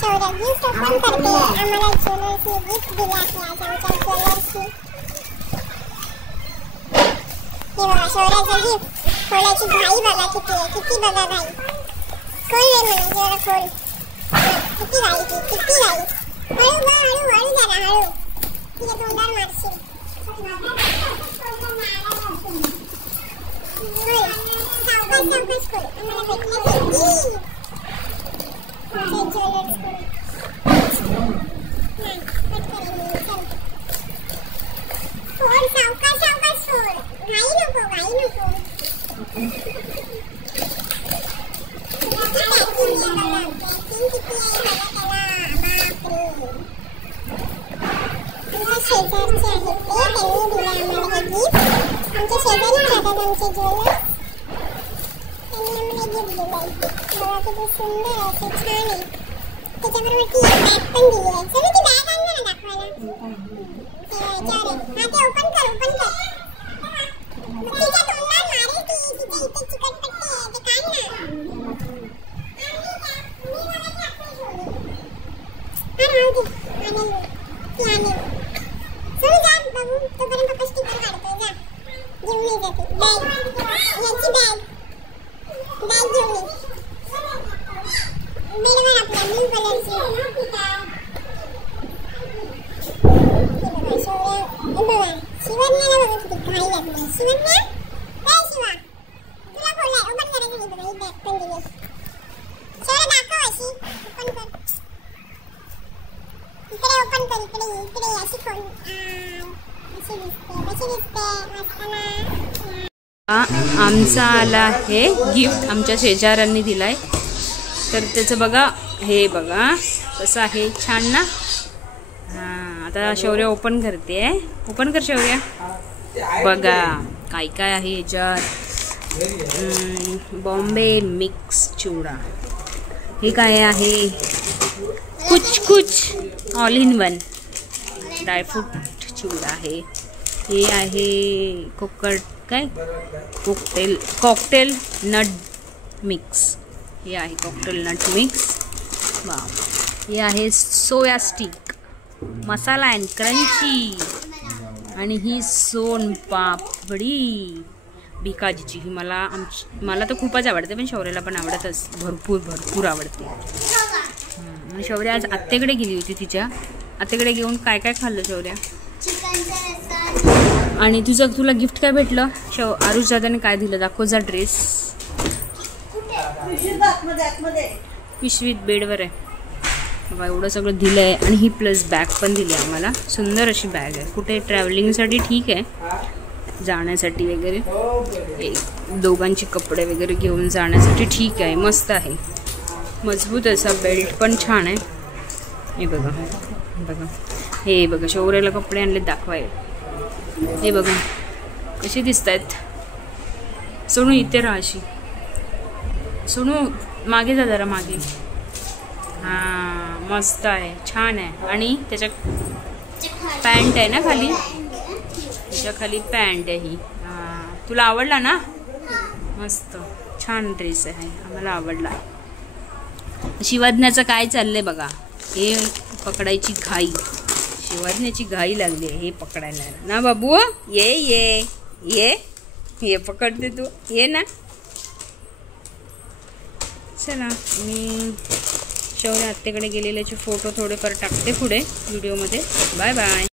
शौर्य gift open करते. आम्हाला ज्वेलर्सने गिफ्ट दिले आहे आज आमच्या ज्वेलर्सनी. हे बघा शौर्याचं गिफ्ट. खोलायची घाई बघा किती आहे. किती बघा घाई. खोल रे म्हणा जरा खोल. किती घाई ती. किती घाई. हळू बा हळू हळू जरा हळू. तिला तोंडावर मारशील. सावकाश सावकाश खोल. आम्हाला भेटलं की ज्वेलर्स नाही कट करेल चल. खोल सावकाश सावकाश खोल. घाई नको घाई नको. शेजारचे आहेत ते त्यांनी दिले आम्हाला हे गिफ्ट. आमच्या शेजारी राहतात आमचे ज्वेलर्स. त्यांनी आम्हाला गिफ्ट दिलंय. बघा किती सुंदर आहे. छान आहे. त्याच्याबरोबर ती बॅग पण दिली आहे. चल ती बॅग आण ना दाखवायला. ते ओपन कर ओपन कर. तिच्या तोंडावर मारेल ती. तिच्या इथे चिकटपट्टी आहे ते काढ ना. ती आणेल. चल जा बघू तोपर्यंत पप्पा स्टिकर काढतोय. जा घेऊन ये जाते बॅग. याची बॅग बॅग घेऊन ये. बेडवर आपल्या ब्लू कलरची. बघा शिवन्याला बघा किती घाई लागली. शिवन्या काय शिवा तुला खोलाय ओपन करायचं नाही. बघा ही बॅग पण दिली. शौर्य दाखव अशी ओपन कर. इकडे ओपन कर. इकडे इकडे अशी खोल. अशी दिसते कशी दिसते मस्त ना. आमचा आला आहे गिफ्ट. आमच्या शेजाऱ्यांनी दिलाय. तर त्याचं बघा हे बघा कसं आहे. छान ना. हां आता शौर्य ओपन करते. ओपन कर शौर्य. बघा काय काय आहे याच्यात. बॉम्बे मिक्स चिवडा. हे काय आहे. कुछ कुछ ऑल इन वन ड्रायफ्रूट चिवडा आहे. हे आहे कॉकटेल नट मिक्स. हे आहे कॉकटेल नट मिक्स. वाव. हे आहे सोया स्टिक मसाला अँड क्रंची. आणि ही सोन पापडी भिकाजीची. ही मला तर खूपच आवडते पण शौर्याला पण आवडतच. भरपूर आवडते. आणि शौर्य आज आत्याकडे गेली होती. तिच्या आत्याकडे घेऊन काय काय खाल्लं शौर्या. आणि तुला गिफ्ट काय भेटलं. आरुष दादाने काय दिलं दाखव जा. ड्रेस पिशवीत बेडवर आहे बघा. एवढं सगळं दिलं आहे. आणि ही प्लस बॅग पण दिली आहे आम्हाला. सुंदर अशी बॅग आहे. कुठे ट्रॅव्हलिंगसाठी ठीक आहे. जाण्यासाठी वगैरे दोघांचे कपडे वगैरे घेऊन जाण्यासाठी ठीक आहे. मस्त आहे. मजबूत असा बेल्ट पण छान आहे. हे बघा बघा. हे बघा शौर्याला कपडे आणले दाखवाय. हे बघा कशी दिसत आहेत. सोनू इथे राहा अशी. सोनू मागे जा जरा मागे. हां मस्त आहे. छान आहे. आणि त्याच्या पॅन्ट आहे ना खाली. त्याच्या खाली पॅन्ट आहे ही. हां तुला आवडला ना. मस्त छान ड्रेस आहे. आम्हाला आवडला. शिवज्ञाचं काय चाललंय बघा. हे पकडायची घाई. शिवज्ञाची घाई लागली आहे हे पकडायला ना. बाबू ये ये ये ये पकडते तू. ये ना. चला मी शौर्य आत्याकडे गेलेल्याचे फोटो थोडेफार टाकते पुढे व्हिडिओमध्ये. Bye bye.